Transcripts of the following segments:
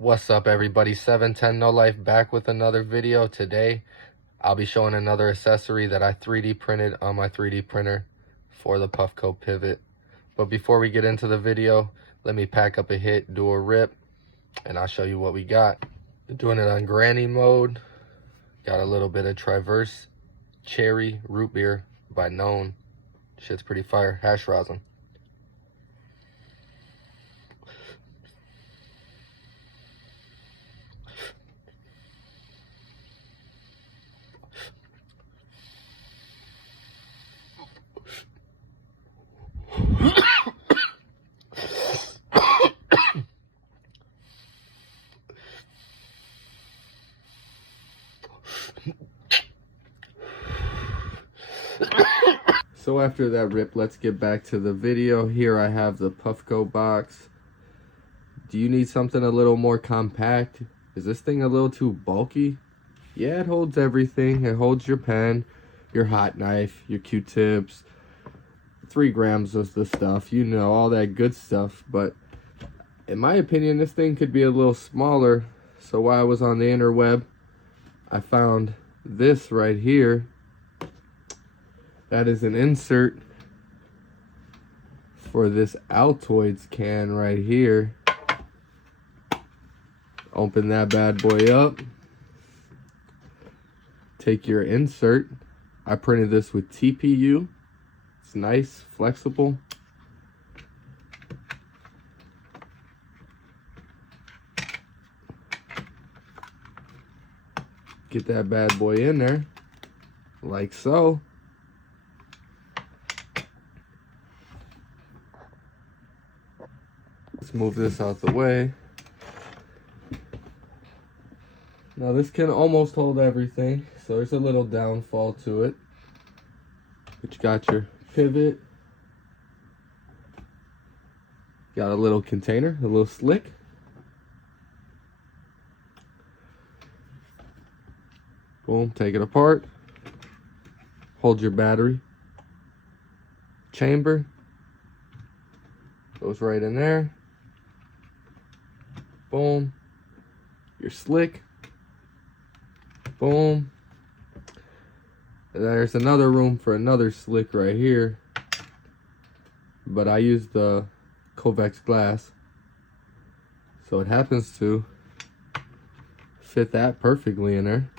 What's up, everybody? 710 No Life back with another video. Today I'll be showing another accessory that I 3D printed on my 3D printer for the Puffco Pivot. But before we get into the video, let me pack up a hit, do a rip, and I'll show you what we got. Doing it on granny mode. Got a little bit of Traverse Cherry Root Beer by Known. Shit's pretty fire. Hash rosin. So after that rip, let's get back to the video. Here I have the Puffco box. Do you need something a little more compact? Is this thing a little too bulky? Yeah, it holds everything. It holds your pen, your hot knife, your Q-tips, 3 grams of the stuff, you know, all that good stuff. But in my opinion, this thing could be a little smaller. So while I was on the interweb, I found this right here. That is an insert for this Altoids can right here. Open that bad boy up. Take your insert. I printed this with TPU. It's nice, flexible. Get that bad boy in there, like so. Let's move this out the way. Now this can almost hold everything, so there's a little downfall to it. But you got your pivot. Got a little container, a little slick. Boom, take it apart. Hold your battery. Chamber. Goes right in there. Boom. Your slick. Boom. And there's another room for another slick right here. But I used the Covex glass. So it happens to fit that perfectly in there.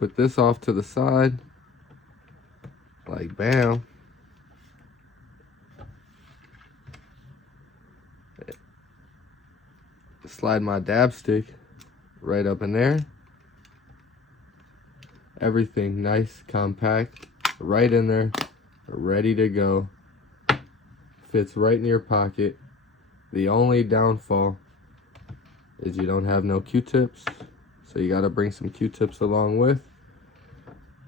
Put this off to the side. Like bam. Slide my dab stick right up in there. Everything nice, compact, right in there, ready to go. Fits right in your pocket. The only downfall is you don't have no Q-tips, so you gotta bring some Q-tips along with.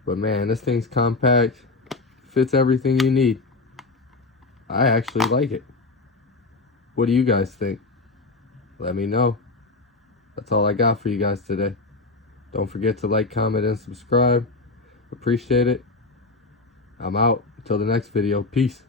But man, this thing's compact, fits everything you need. I actually like it. What do you guys think? Let me know. That's all I got for you guys today. Don't forget to like, comment, and subscribe. Appreciate it. I'm out. Until the next video. Peace.